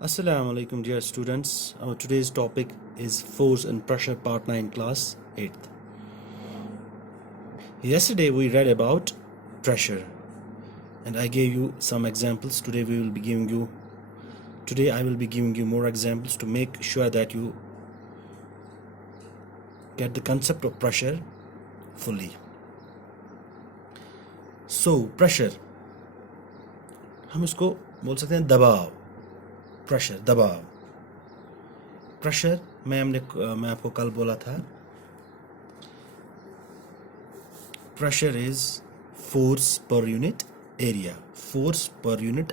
Assalamu alaikum dear students. Our today's topic is force and pressure part 9 class 8th. Yesterday we read about pressure and I gave you some examples. Today I will be giving you more examples to make sure that you get the concept of pressure fully. So pressure हम इसको बोल सकते हैं दबाव. Pressure दबाव. Pressure मैं आपको कल बोला था pressure is force per unit area. Force per unit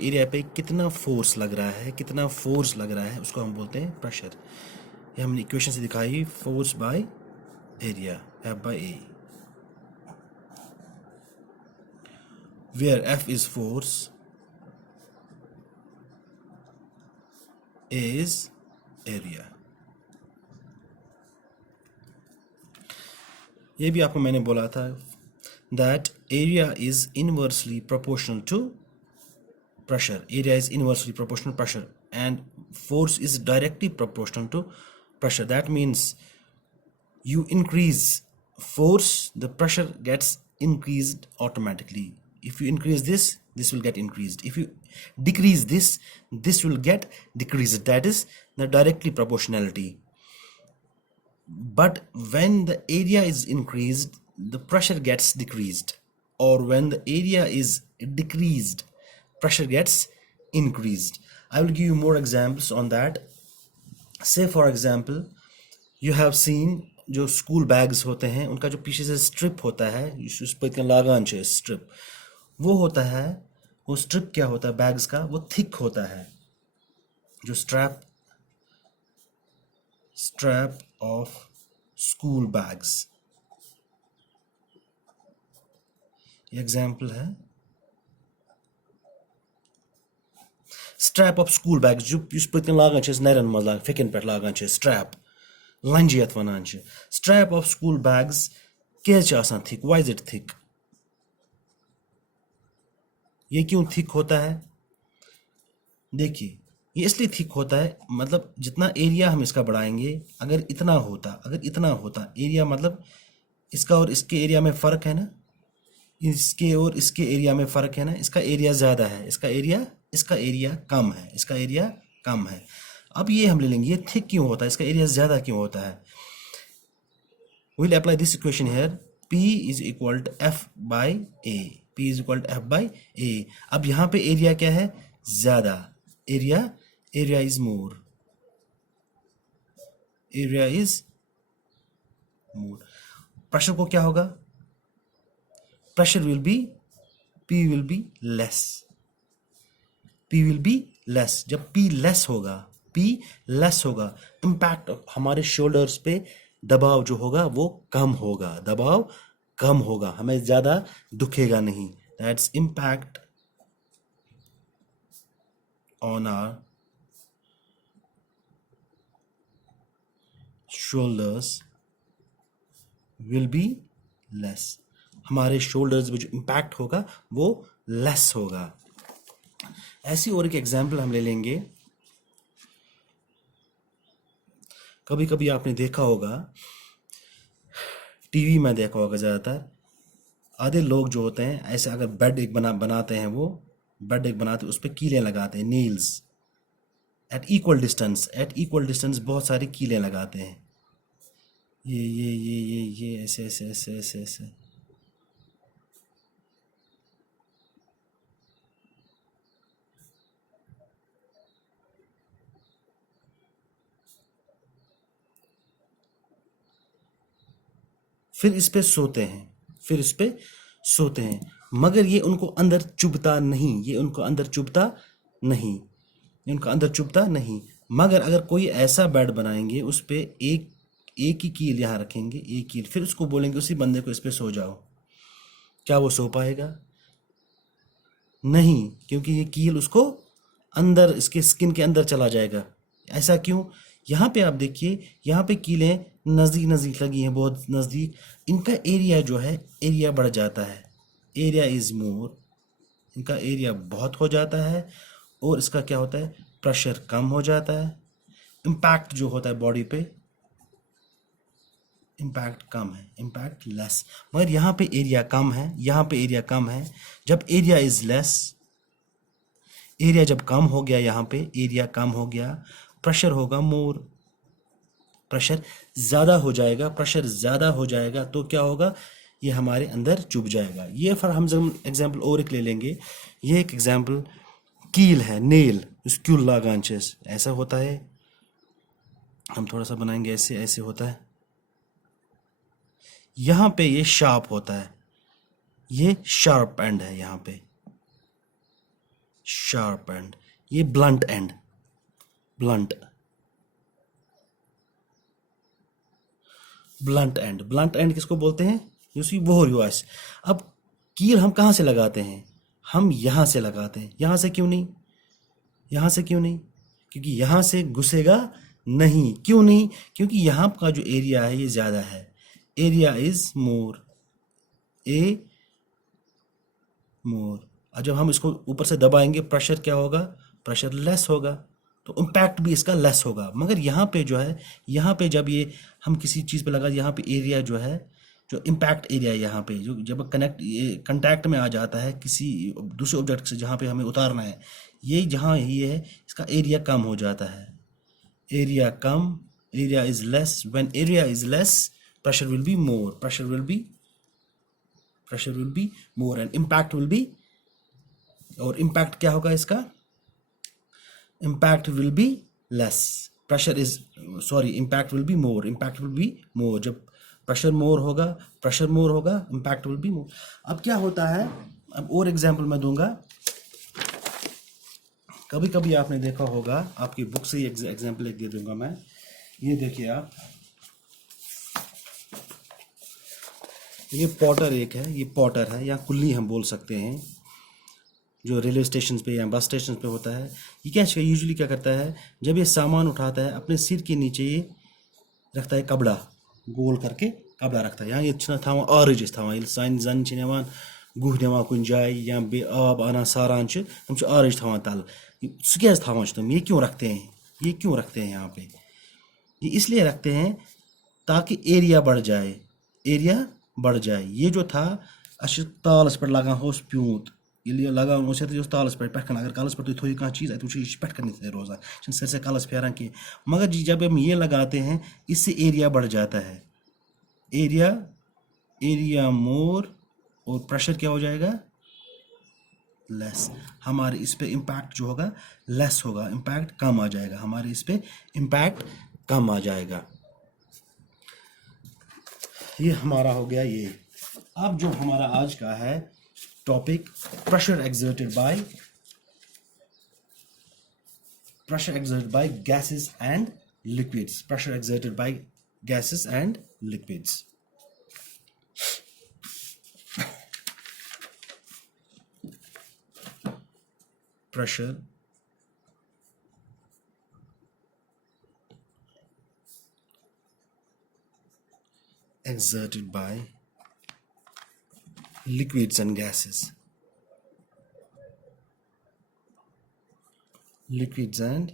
area पे कितना फोर्स लग रहा है उसको हम बोलते हैं प्रेशर. ये हमने इक्वेशन से दिखाई, force by area F by A, where F is force, A is area. ये भी आपको मैंने बोला था that area is inversely proportional to pressure. Area is inversely proportional to pressure and force is directly proportional to pressure. That means you increase force, the pressure gets increased automatically. If you increase this will get increased. If you decrease this will get decreased. That is the directly proportionality. But when the area is increased, the pressure gets decreased, or when the area is decreased, pressure gets increased. I will give you more examples on that. Say for example, you have seen जो school bags होते हैं उनका जो पीछे से strip होता है, उस पर इतना लागान है स्ट्रिप, वो होता है, वो स्ट्रिप क्या होता है बैग्स का, वो थिक होता है. जो स्ट्रैप ऑफ स्कूल बैग्स, ये एग्जाम्पल है. स्ट्रैप ऑफ स्कूल बैग्स जो उस पर इतना लागान है नरन मज लागान फिकन पे लागान है स्ट्रैप लंजी यथ वनान छ. स्ट्रैप ऑफ स्कूल बैग्स कैसे आसान thick, why is it thick? ये क्यों थिक होता है? देखिए ये इसलिए थिक होता है, मतलब जितना एरिया हम इसका बढ़ाएंगे, अगर इतना होता एरिया, मतलब इसका और इसके एरिया में फ़र्क है ना, इसके और इसके एरिया में फ़र्क है ना, इसका एरिया ज़्यादा है, इसका एरिया कम है. अब ये हम ले लेंगे, ये थिक क्यों होता है, इसका एरिया ज़्यादा क्यों होता है? we'll apply this equation here. P is equal to F by A. अब यहाँ पे एरिया क्या है? ज़्यादा. Area is more. प्रेशर को क्या होगा? Pressure will be P will be less. जब P लेस होगा, इम्पैक्ट हमारे शोल्डर्स पे दबाव जो होगा वो कम होगा, हमें ज़्यादा दुखेगा नहीं. That's impact on our shoulders will be less. हमारे शोल्डर्स में जो इम्पैक्ट होगा वो लेस होगा. ऐसी और एक एग्जाम्पल हम ले लेंगे. कभी कभी आपने देखा होगा, टीवी में देखा होगा, ज़्यादातर आधे लोग जो होते हैं ऐसे अगर बेड एक बनाते हैं, वो बेड एक बनाते हैं, उस पर कीलें लगाते हैं, नील्स एट इक्वल डिस्टेंस बहुत सारी कीलें लगाते हैं. ये ऐसे. फिर इस पे सोते हैं, मगर ये उनको अंदर चुभता नहीं. मगर अगर कोई ऐसा बेड बनाएंगे, उस पे एक ही कील यहाँ रखेंगे, एक कील, फिर उसको बोलेंगे उसी बंदे को इस पे सो जाओ, क्या वो सो पाएगा? नहीं, क्योंकि ये कील उसको अंदर, इसके स्किन के अंदर चला जाएगा. ऐसा क्यों? यहाँ पे आप देखिए, यहाँ पे कीलें नज़दीक लगी हैं, बहुत नज़दीक. इनका एरिया जो है, एरिया बढ़ जाता है. एरिया इज़ मोर, इनका एरिया बहुत हो जाता है और इसका क्या होता है, प्रेशर कम हो जाता है, इम्पैक्ट जो होता है बॉडी पे, इम्पैक्ट कम है, इम्पैक्ट लेस। मगर यहाँ पे एरिया कम है, यहाँ पे एरिया कम है। जब एरिया इज लेस, एरिया जब कम हो गया, यहाँ पे एरिया कम हो गया, प्रेशर होगा मोर, प्रेशर ज़्यादा हो जाएगा, प्रेशर ज़्यादा हो जाएगा तो क्या होगा, ये हमारे अंदर चुभ जाएगा। ये फिर हम जब एग्जाम्पल और एक ले लेंगे, ये एक एग्जाम्पल कील है, नेल स्क्यूल लागांचेस, ऐसा होता है, हम थोड़ा सा बनाएंगे, ऐसे ऐसे होता है, यहाँ पे ये शार्प होता है, ये शार्प एंड है, यहाँ पे शार्प एंड, ये blunt and, blunt, blunt and, blunt and किसको बोलते हैं, यू सी बोर यूएस। अब कील हम कहाँ से लगाते हैं, हम यहाँ से लगाते हैं, यहाँ से क्यों नहीं, यहाँ से क्यों नहीं, क्योंकि यहाँ से घुसेगा नहीं, क्यों नहीं, क्योंकि यहाँ का जो एरिया है ये ज़्यादा है, एरिया इज मोर, ए मोर। और जब हम इसको ऊपर से दबाएंगे प्रेशर क्या होगा, प्रेशर लेस होगा, तो इम्पैक्ट भी इसका लेस होगा। मगर यहाँ पे जो है, यहाँ पे जब ये हम किसी चीज़ पे लगा, यहाँ पे एरिया जो है, जो इम्पैक्ट एरिया यहाँ पे जो जब कंटैक्ट में आ जाता है किसी दूसरे ऑब्जेक्ट से जहाँ पे हमें उतारना है, ये जहाँ ही है इसका एरिया कम हो जाता है, area come, area is less, when area is less pressure will be more, pressure will be more and impact will be, और impact क्या होगा इसका, impact will be less, pressure is sorry impact will be more, impact will be more, जब pressure more होगा impact will be more। अब क्या होता है, अब और एग्जांपल मैं दूंगा, कभी कभी आपने देखा होगा, आपकी बुक से ही एग्जांपल एक दे दूंगा मैं, ये देखिए आप, ये पॉटर एक है, ये पॉटर है या कुल्ली हम बोल सकते हैं, जो रेलवे स्टेशन पे या बस स्टेशन पे होता है। ये क्या यूजुअली क्या करता है, जब ये सामान उठाता है अपने सिर के नीचे ये रखता है कपड़ा, गोल करके कपड़ा रखता है, यहाँ ये था आरज था ये सान जन नवान गुह नवान कुन जाए या बे आब आना सारान तुम आरज था तल, सह क्या था तुम, ये क्यों रखते हैं, ये क्यों रखते हैं यहाँ पे, ये इसलिए रखते हैं ताकि एरिया बढ़ जाए, एरिया बढ़ जाए। ये जो था अस तालस पे लगा होस प्यूत, ये लगा तालस पे अगर कलस पे थो कह चीज़ पे रोजान सर से कलस फेरान कि, मगर जब हम ये लगाते हैं इससे एरिया बढ़ जाता है, एरिया मोर, और प्रेशर क्या हो जाएगा, लेस, हमारे इस पे इम्पैक्ट जो होगा लेस होगा, इम्पैक्ट कम आ जाएगा, हमारे इस पे इम्पैक्ट कम आ जाएगा। ये हमारा हो गया ये। अब जो हमारा आज का है topic, pressure exerted by gases and liquids, pressure exerted by gases and liquids. Pressure exerted by liquids and gases, liquids and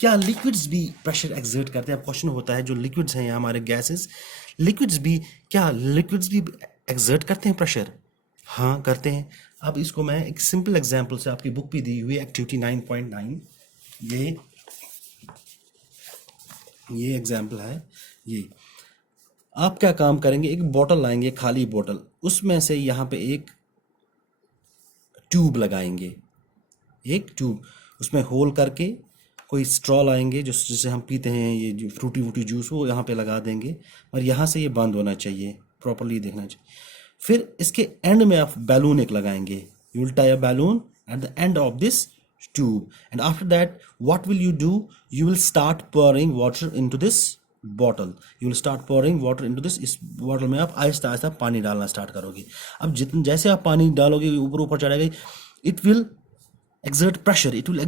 क्या लिक्विड्स भी प्रेशर एक्सर्ट करते हैं। अब क्वेश्चन होता है जो लिक्विड्स हैं हमारे गैसेस, लिक्विड्स भी क्या लिक्विड्स भी एक्सर्ट करते हैं प्रेशर, हाँ करते हैं। अब इसको मैं एक सिंपल एग्जांपल से, आपकी बुक भी दी हुई एक्टिविटी 9.9, ये एग्जाम्पल है। ये आप क्या काम करेंगे, एक बोतल लाएंगे, खाली बोतल, उसमें से यहाँ पे एक ट्यूब लगाएंगे, एक ट्यूब, उसमें होल करके कोई स्ट्रॉ लाएंगे जो जिसे हम पीते हैं, ये जो फ्रूटी वूटी जूस, वो यहाँ पे लगा देंगे, और यहाँ से ये बंद होना चाहिए, प्रॉपरली देखना चाहिए। फिर इसके एंड में आप बैलून एक लगाएंगे, you will tie a balloon at the end of this tube, and after that what will you do, you will start pouring water into this bottle, you will start pouring water into this, इस bottle में आप आहिस्ता आहिस्ता पानी डालना start करोगे। अब जैसे आप पानी डालोगे ऊपर ऊपर चढ़ेगा, it will exert pressure, it will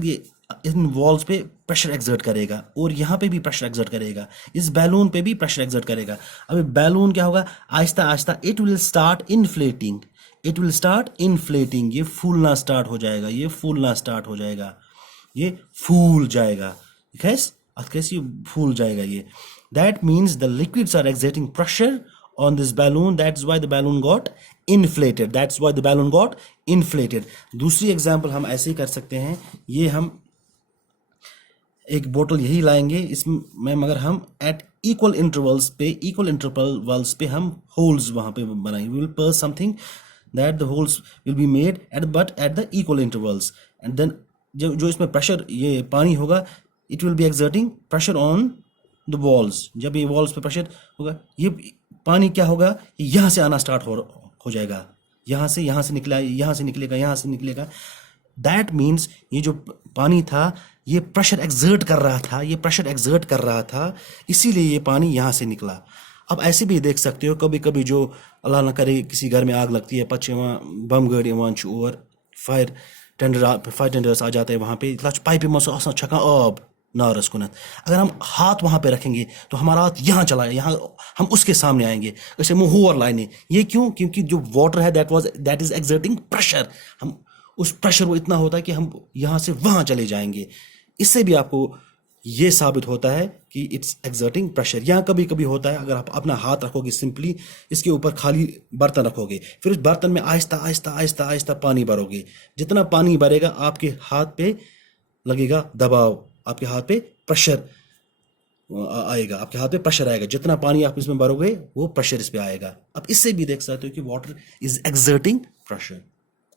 in walls पे प्रेशर एक्सर्ट करेगा और यहाँ पे भी प्रेशर एक्सर्ट करेगा, इस बैलून पे भी प्रेशर एक्सर्ट करेगा। अभी बैलून क्या होगा, Aahista Aahista it will start inflating, it will start inflating, ये फूलना स्टार्ट हो जाएगा, ये फूलना स्टार्ट हो जाएगा, ये फूल जाएगा, कैसे ये फूल जाएगा ये। That means the liquids are exerting pressure on this balloon, that's why the balloon got inflated, that's why the balloon got inflated। दूसरी एग्जांपल हम ऐसे ही कर सकते हैं, ये हम एक बोतल यही लाएंगे, इसमें मगर हम एट इक्वल इंटरवल्स पे हम होल्स वहां पे बनाएंगे, we will pour something that the holes will be made at the equal intervals, and then जो इसमें प्रेशर, ये पानी होगा, it will be exerting pressure on the walls। जब ये वॉल्स पे प्रेशर होगा, ये पानी क्या होगा, यहाँ से आना स्टार्ट हो जाएगा, यहाँ से निकला, यहाँ से निकलेगा, यहाँ से निकलेगा। दैट मीन्स ये जो पानी था ये प्रेशर एक्सर्ट कर रहा था, ये प्रेशर एक्सर्ट कर रहा था, इसीलिए ये पानी यहाँ से निकला। अब ऐसे भी देख सकते हो, कभी कभी जो अल्लाह ना करे किसी घर में आग लगती है, पचे वहाँ बम गाड़ी और फायर टेंडर्स आ जाते हैं वहाँ पे, पाइप में छका अब नारस कुनत, अगर हम हाथ वहाँ पे रखेंगे तो हमारा हाथ यहाँ चला है, यहाँ हम उसके सामने आएंगे, ऐसे मुंह ओवर लाइने। ये क्यों? क्योंकि जो वाटर है दैट इज एक्सर्टिंग प्रेशर, हम उस प्रेशर वो इतना होता है कि हम यहाँ से वहाँ चले जाएंगे। इससे भी आपको ये साबित होता है कि इट्स एक्सर्टिंग प्रेशर। यहाँ कभी कभी होता है, अगर आप अपना हाथ रखोगे सिंपली, इसके ऊपर खाली बर्तन रखोगे, फिर उस बर्तन में आहिस्ता आहिस्ता आहिस्ता आहिस्ता पानी भरोगे, जितना पानी भरेगा आपके हाथ पे लगेगा दबाव, आपके हाथ पे प्रेशर आएगा, आपके हाथ पे प्रेशर आएगा, जितना पानी आप इसमें भरोगे वो प्रेशर इस पे आएगा। अब इससे भी देख सकते हो कि वाटर इज एक्सर्टिंग प्रेशर।